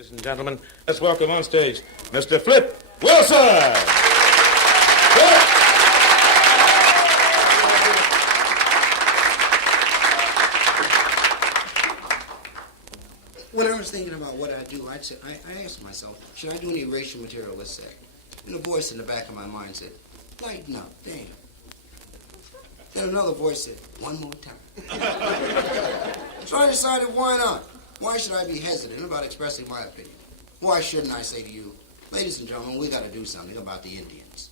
Ladies and gentlemen, let's welcome on stage Mr. Flip Wilson. Flip. When I was thinking about what I do, I asked myself, should I do any racial material this set? And a voice in the back of my mind said, lighten up, damn. Then another voice said, one more time. So I decided, why not? Why should I be hesitant about expressing my opinion? Why shouldn't I say to you, ladies and gentlemen, we got to do something about the Indians.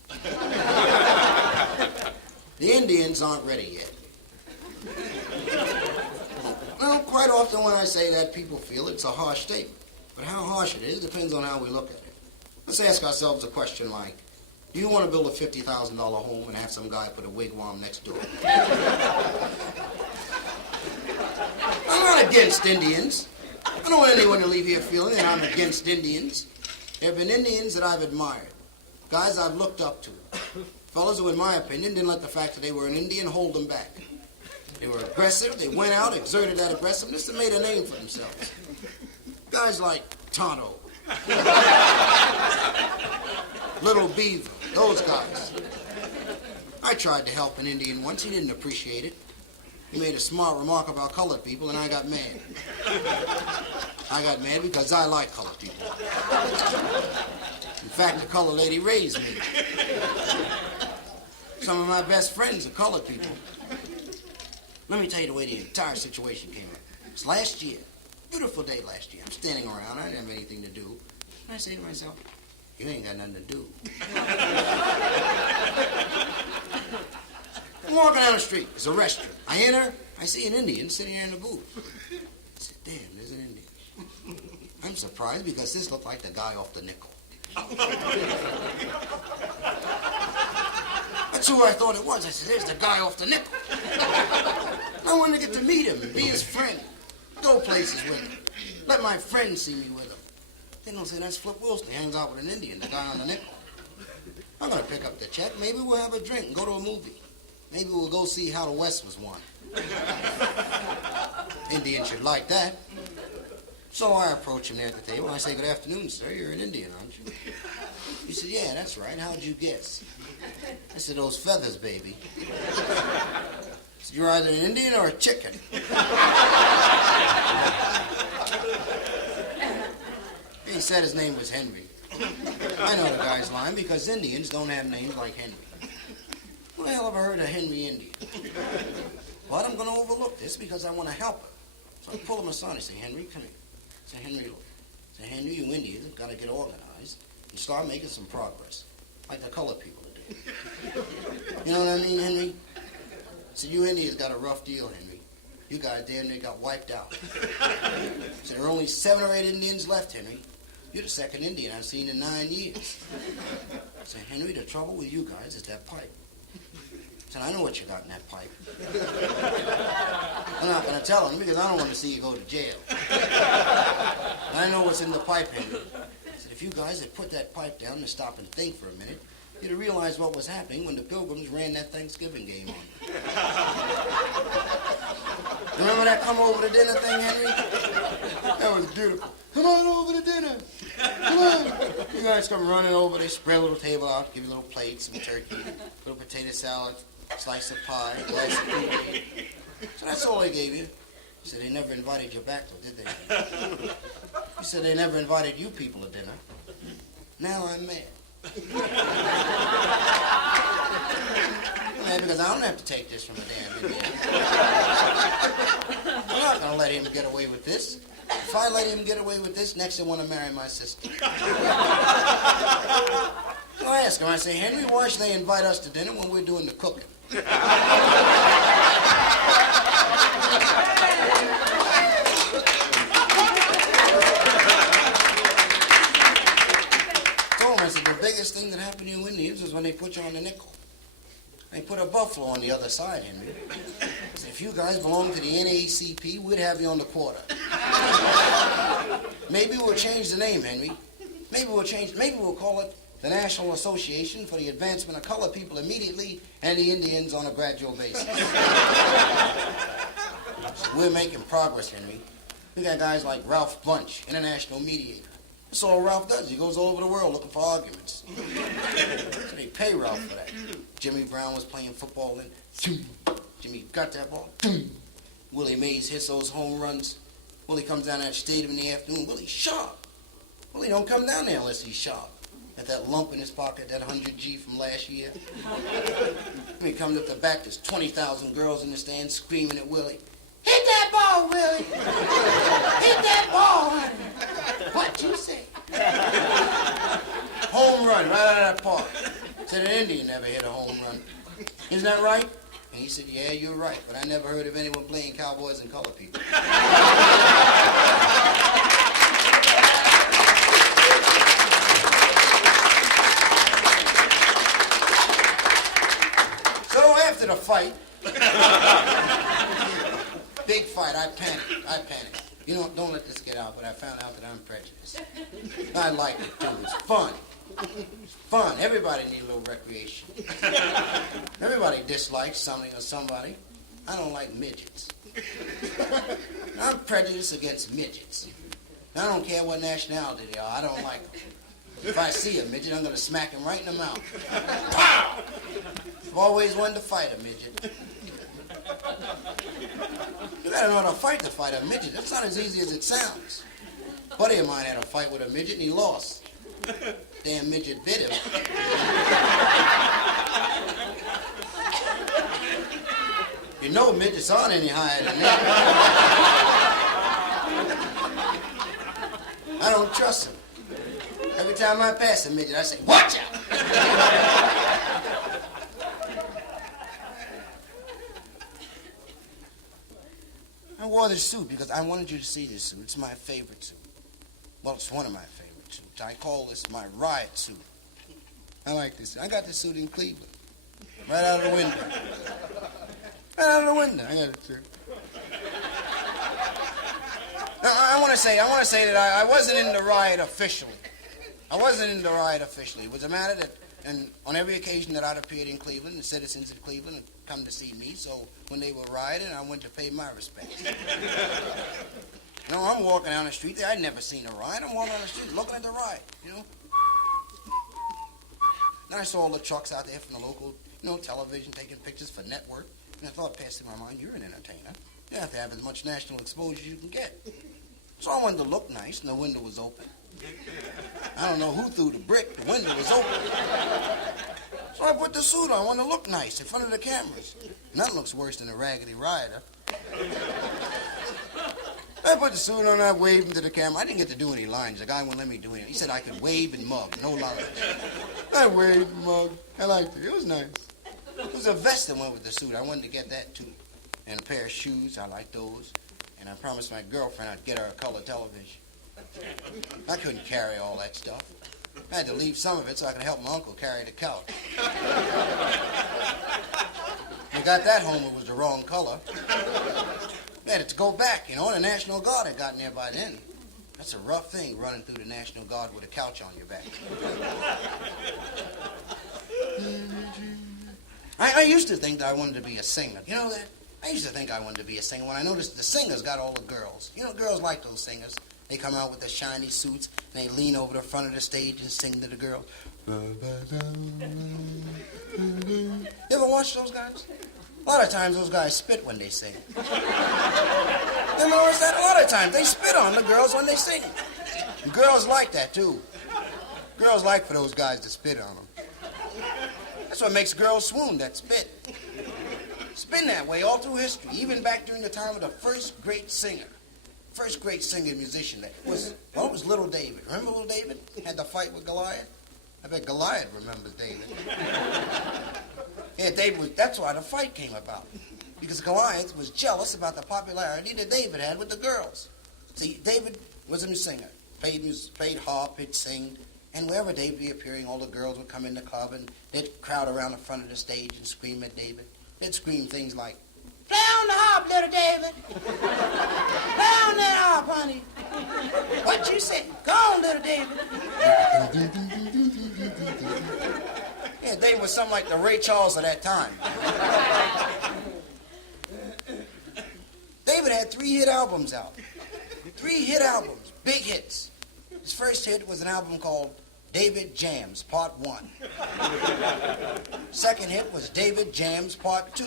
The Indians aren't ready yet. Well, quite often when I say that, people feel it's a harsh statement. But how harsh it is depends on how we look at it. Let's ask ourselves a question like, do you want to build a $50,000 home and have some guy put a wigwam next door? I'm not against Indians. I don't want anyone to leave here feeling that I'm against Indians. There have been Indians that I've admired, guys I've looked up to, fellows who, in my opinion, didn't let the fact that they were an Indian hold them back. They were aggressive, they went out, exerted that aggressiveness, and made a name for themselves. Guys like Tonto, Little Beaver, those guys. I tried to help an Indian once, he didn't appreciate it. He made a smart remark about colored people, and I got mad. I got mad because I like colored people. In fact, the colored lady raised me. Some of my best friends are colored people. Let me tell you the way the entire situation came up. It was last year, beautiful day last year. I'm standing around, I didn't have anything to do. And I say to myself, you ain't got nothing to do. I'm walking down the street, there's a restaurant. I enter, I see an Indian sitting there in the booth. I said, damn, there's an Indian. I'm surprised because this looked like the guy off the nickel. That's who I thought it was. I said, there's the guy off the nickel. I wanted to get to meet him and be his friend. Go places with him. Let my friends see me with him. They don't say, that's Flip Wilson. He hangs out with an Indian, the guy on the nickel. I'm going to pick up the check. Maybe we'll have a drink and go to a movie. Maybe we'll go see how the West was won. Indians should like that. So I approach him there at the table and I say, good afternoon, sir. You're an Indian, aren't you? He said, yeah, that's right. How'd you guess? I said, those feathers, baby. He said, you're either an Indian or a chicken. He said his name was Henry. I know the guy's lying because Indians don't have names like Henry. Who the hell ever heard of Henry Indian? But I'm going to overlook this because I want to help him. So I pull him aside and say, Henry, come here. I say, Henry, look. I say, Henry, you Indians have got to get organized and start making some progress, like the colored people are doing. You know what I mean, Henry? I said, you Indians got a rough deal, Henry. You guys damn near got wiped out. I said, there are only 7 or 8 Indians left, Henry. You're the second Indian I've seen in 9 years. I said, Henry, the trouble with you guys is that pipe. I said, I know what you got in that pipe. I'm not going to tell him because I don't want to see you go to jail. I know what's in the pipe, Henry. I said, if you guys had put that pipe down and stopped and think for a minute, you'd have realized what was happening when the Pilgrims ran that Thanksgiving game on you. Remember that come over to dinner thing, Henry? That was beautiful. Come on over to dinner. Come on. You guys come running over. They spread a little table out, give you little plates, some turkey, little potato salad, slice of pie, glass of tea. So that's all they gave you. He said they never invited you back, though, did they? He said they never invited you people to dinner. Now I'm mad. I'm mad because I don't have to take this from a damn Indian. I'm not going to let him get away with this. If I let him get away with this, next they want to marry my sister. So I ask him, I say, Henry, why should they invite us to dinner when we're doing the cooking? I told him, I said, the biggest thing that happened to you Indians was when they put you on the nickel. They put a buffalo on the other side, Henry. So if you guys belong to the NAACP, we'd have you on the quarter. Maybe we'll change the name, Henry. Maybe we'll call it the National Association for the Advancement of Colored People immediately and the Indians on a gradual basis. So we're making progress, Henry. We got guys like Ralph Bunch, international mediator. That's all Ralph does. He goes all over the world looking for arguments. So they pay Ralph for that. Jimmy Brown was playing football and Jimmy got that ball. Willie Mays hits those home runs. Willie comes down that stadium in the afternoon. Willie's sharp. Willie don't come down there unless he's sharp. Got that lump in his pocket, that 100G from last year. When he comes up the back, there's 20,000 girls in the stand screaming at Willie. Hit that ball, Willie! Hit that ball, honey! What you say? Home run right out of that park. Said an Indian never hit a home run. Isn't that right? And he said, yeah, you're right, but I never heard of anyone playing Cowboys and color people. So after the fight, big fight, I panicked. You know, don't let this get out, but I found out that I'm prejudiced. I like it, too. It's fun. It's fun. Everybody needs a little recreation. Everybody dislikes something or somebody. I don't like midgets. I'm prejudiced against midgets. I don't care what nationality they are. I don't like them. If I see a midget, I'm going to smack him right in the mouth. Pow! I've always wanted to fight a midget. You gotta know how to fight a midget. That's not as easy as it sounds. A buddy of mine had a fight with a midget and he lost. Damn midget bit him. You know midgets aren't any higher than that. I don't trust him. Every time I pass a midget, I say, watch out! I wore this suit because I wanted you to see this suit. It's my favorite suit. Well, it's one of my favorite suits. I call this my riot suit. I like this. I got this suit in Cleveland. Right out of the window. Right out of the window. I got it, sir. Now, I want to say that I wasn't in the riot officially. It was a matter that, and on every occasion that I'd appeared in Cleveland, the citizens of Cleveland had come to see me, so when they were rioting, I went to pay my respects. You know, I'm walking down the street there. I'd never seen a riot. I'm walking down the street looking at the riot, you know. Then I saw all the trucks out there from the local, television taking pictures for network. And I thought, passed through my mind, you're an entertainer. You have to have as much national exposure as you can get. So I wanted to look nice, and the window was open. I don't know who threw the brick. The window was open. So I put the suit on. I wanted to look nice in front of the cameras. Nothing looks worse than a raggedy rioter. I put the suit on, I waved into the camera. I didn't get to do any lines. The guy wouldn't let me do anything. He said I could wave and mug, no lines. I waved and mugged. I liked it. It was nice. There was a vest that went with the suit. I wanted to get that, too. And a pair of shoes. I liked those. And I promised my girlfriend I'd get her a color television. I couldn't carry all that stuff. I had to leave some of it so I could help my uncle carry the couch. I got that home, it was the wrong color. I had to go back, the National Guard had gotten there by then. That's a rough thing, running through the National Guard with a couch on your back. I used to think that I wanted to be a singer. You know that? I used to think I wanted to be a singer when I noticed the singers got all the girls. Girls like those singers. They come out with their shiny suits, and they lean over the front of the stage and sing to the girls. You ever watch those guys? A lot of times those guys spit when they sing. You ever notice that? A lot of times they spit on the girls when they sing. And girls like that, too. Girls like for those guys to spit on them. That's what makes girls swoon, that spit. It's been that way all through history, even back during the time of the first great singer. First great singer musician that was, it was Little David. Remember Little David? Had the fight with Goliath? I bet Goliath remembers David. Yeah, that's why the fight came about. Because Goliath was jealous about the popularity that David had with the girls. See, David was a singer. Played harp, he'd sing. And wherever David would be appearing, all the girls would come in the club and they'd crowd around the front of the stage and scream at David. They'd scream things like, play on the harp, little David. Play on that harp, honey. What you say? Go on, little David. Yeah, David was something like the Ray Charles of that time. David had 3 hit albums out. 3 hit albums, big hits. His first hit was an album called David Jams, Part 1. Second hit was David Jams, Part 2.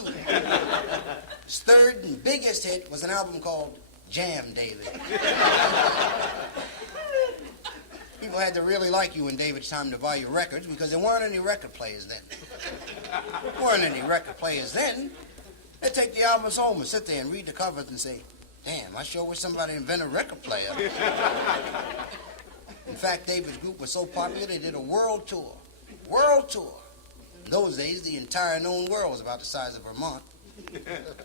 His third and biggest hit was an album called Jam David. People had to really like you when David's time to buy your records because there weren't any record players then. They'd take the albums home and sit there and read the covers and say, damn, I sure wish somebody invented a record player. In fact, David's group was so popular they did a world tour. In those days, the entire known world was about the size of Vermont.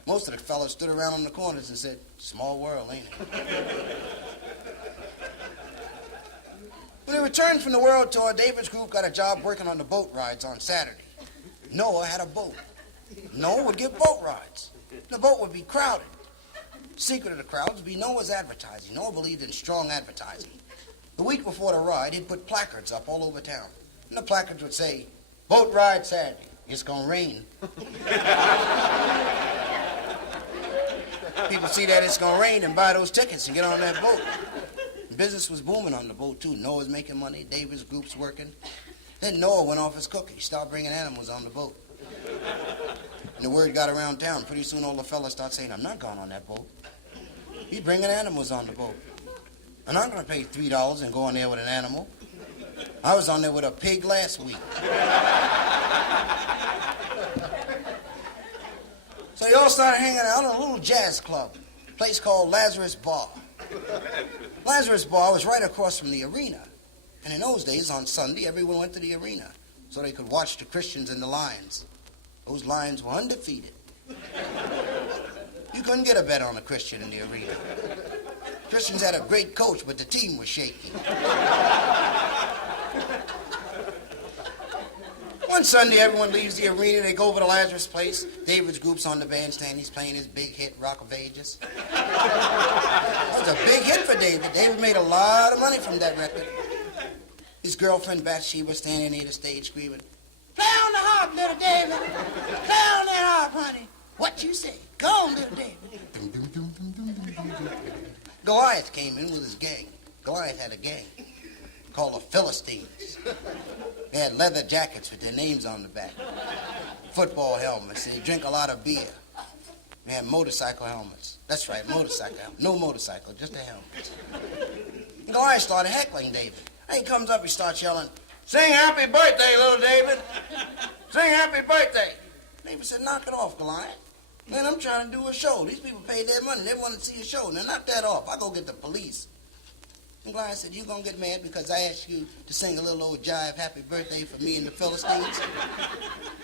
Most of the fellas stood around on the corners and said, small world, ain't it? When they returned from the world tour, David's group got a job working on the boat rides on Saturday. Noah had a boat. Noah would give boat rides. The boat would be crowded. The secret of the crowds would be Noah's advertising. Noah believed in strong advertising. The week before the ride, he'd put placards up all over town. And the placards would say, boat ride Saturday. It's gonna rain. People see that it's gonna rain and buy those tickets and get on that boat. Business was booming on the boat, too. Noah's making money. David's group's working. Then Noah went off his cookie. Started bringing animals on the boat. And the word got around town. Pretty soon all the fellas start saying, I'm not going on that boat. He's bringing animals on the boat. I'm not going to pay $3 and go on there with an animal. I was on there with a pig last week. So they all started hanging out in a little jazz club, a place called Lazarus Bar. Lazarus Bar was right across from the arena. And in those days, on Sunday, everyone went to the arena so they could watch the Christians and the Lions. Those Lions were undefeated. You couldn't get a bet on a Christian in the arena. Christians had a great coach, but the team was shaky. One Sunday, everyone leaves the arena. They go over to Lazarus' place. David's group's on the bandstand. He's playing his big hit, Rock of Ages. That was a big hit for David. David made a lot of money from that record. His girlfriend, Bathsheba, standing near the stage screaming, play on the harp, little David. Play on that harp, honey. What you say? Go on, little David. Goliath came in with his gang. Goliath had a gang called the Philistines. They had leather jackets with their names on the back, football helmets. They drink a lot of beer. They had motorcycle helmets. That's right, motorcycle helmets. No motorcycle, just a helmet. And Goliath started heckling David. And he comes up, he starts yelling, sing happy birthday, little David. Sing happy birthday. David said, knock it off, Goliath. Man, I'm trying to do a show. These people paid their money. They want to see a show. Now, knock that off. I'll go get the police. And Goliath said, you gonna get mad because I asked you to sing a little old jive happy birthday for me and the Philistines?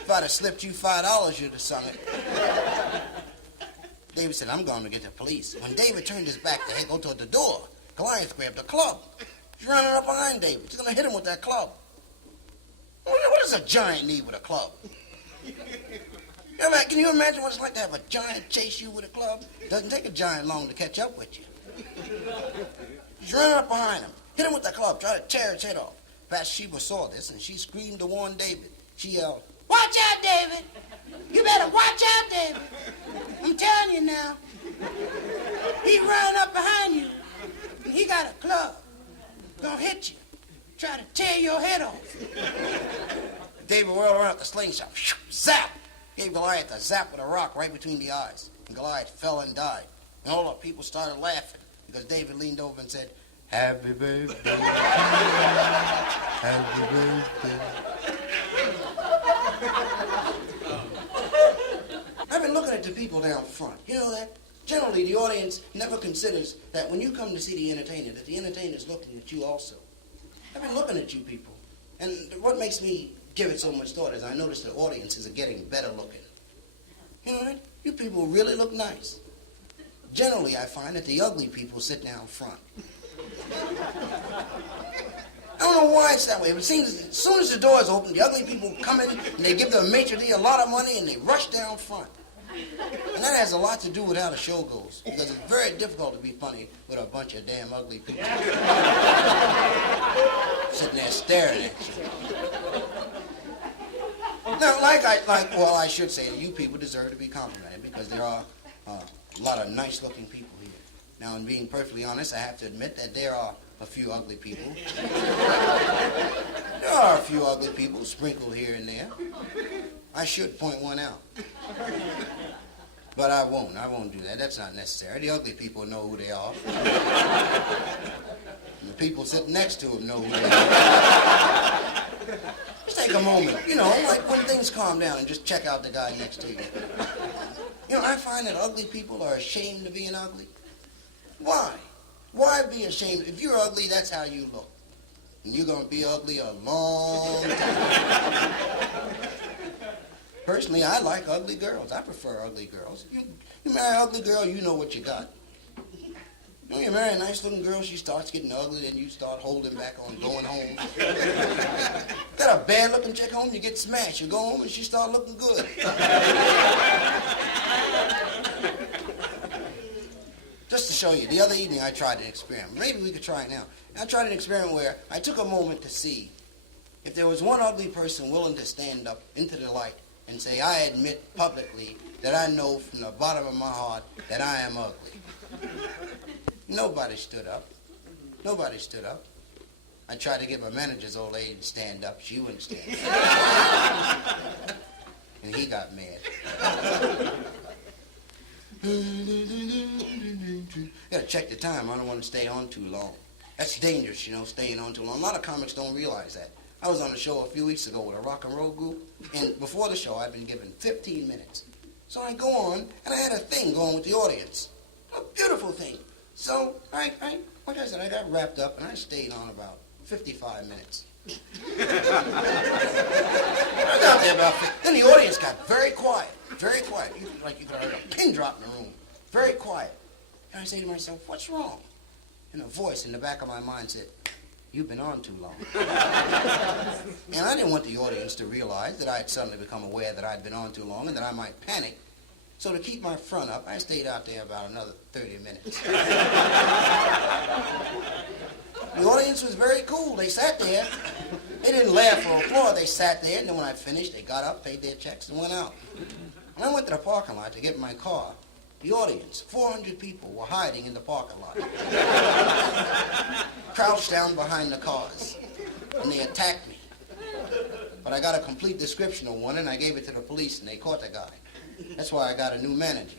If I'd have slipped you $5, you'd have sung it. David said, I'm going to get the police. When David turned his back to go toward the door, Goliath grabbed a club. He's running up behind David. He's going to hit him with that club. What does a giant need with a club? Can you imagine what it's like to have a giant chase you with a club? It doesn't take a giant long to catch up with you. He's running up behind him. Hit him with the club. Try to tear his head off. Bathsheba saw this, and she screamed to warn David. She yelled, watch out, David. You better watch out, David. I'm telling you now. He running up behind you, and he got a club. Gonna hit you. Try to tear your head off. David whirled around the slingshot. Zap! Gave Goliath a zap with a rock right between the eyes. And Goliath fell and died. And all the people started laughing because David leaned over and said, happy birthday. Happy birthday. I've been looking at the people down front. You know that? Generally, the audience never considers that when you come to see the entertainer, that the entertainer's looking at you also. I've been looking at you people. And what makes me give it so much thought is I notice the audiences are getting better looking. You know what? You people really look nice. Generally, I find that the ugly people sit down front. I don't know why it's that way, but it seems as soon as the doors open, the ugly people come in and they give the maitre d' a lot of money and they rush down front. And that has a lot to do with how the show goes, because it's very difficult to be funny with a bunch of damn ugly people sitting there staring at you. Now, I should say that you people deserve to be complimented because there are a lot of nice-looking people here. Now, in being perfectly honest, I have to admit that there are a few ugly people. There are a few ugly people sprinkled here and there. I should point one out. But I won't. I won't do that. That's not necessary. The ugly people know who they are. And the people sitting next to them know who they are. Just take a moment, like when things calm down and just check out the guy next to you. I find that ugly people are ashamed of being ugly. Why? Why be ashamed? If you're ugly, that's how you look. And you're going to be ugly a long time. Personally, I like ugly girls. I prefer ugly girls. You marry an ugly girl, you know what you got. You marry a nice-looking girl, she starts getting ugly, then you start holding back on going home. Got a bad-looking chick home, you get smashed. You go home and she start looking good. Just to show you, the other evening I tried an experiment. Maybe we could try it now. I tried an experiment where I took a moment to see if there was one ugly person willing to stand up into the light and say, I admit publicly that I know from the bottom of my heart that I am ugly. Nobody stood up. Nobody stood up. I tried to get my manager's old lady to stand up. She wouldn't stand up. And he got mad. Gotta check the time. I don't want to stay on too long. That's dangerous, staying on too long. A lot of comics don't realize that. I was on a show a few weeks ago with a rock and roll group, and before the show, I'd been given 15 minutes. So I go on, and I had a thing going with the audience. A beautiful thing. So, like I said, I got wrapped up, and I stayed on about 55 minutes. I was out there about 50. Then the audience got very quiet. Very quiet. You could have heard a pin drop in the room. Very quiet. And I say to myself, what's wrong? And a voice in the back of my mind said, you've been on too long. And I didn't want the audience to realize that I had suddenly become aware that I'd been on too long and that I might panic. So to keep my front up, I stayed out there about another 30 minutes. The audience was very cool. They sat there. They didn't laugh or applaud. They sat there, and then when I finished, they got up, paid their checks, and went out. When I went to the parking lot to get my car, the audience, 400 people, were hiding in the parking lot. Crouched down behind the cars. And they attacked me. But I got a complete description of one, and I gave it to the police, and they caught the guy. That's why I got a new manager.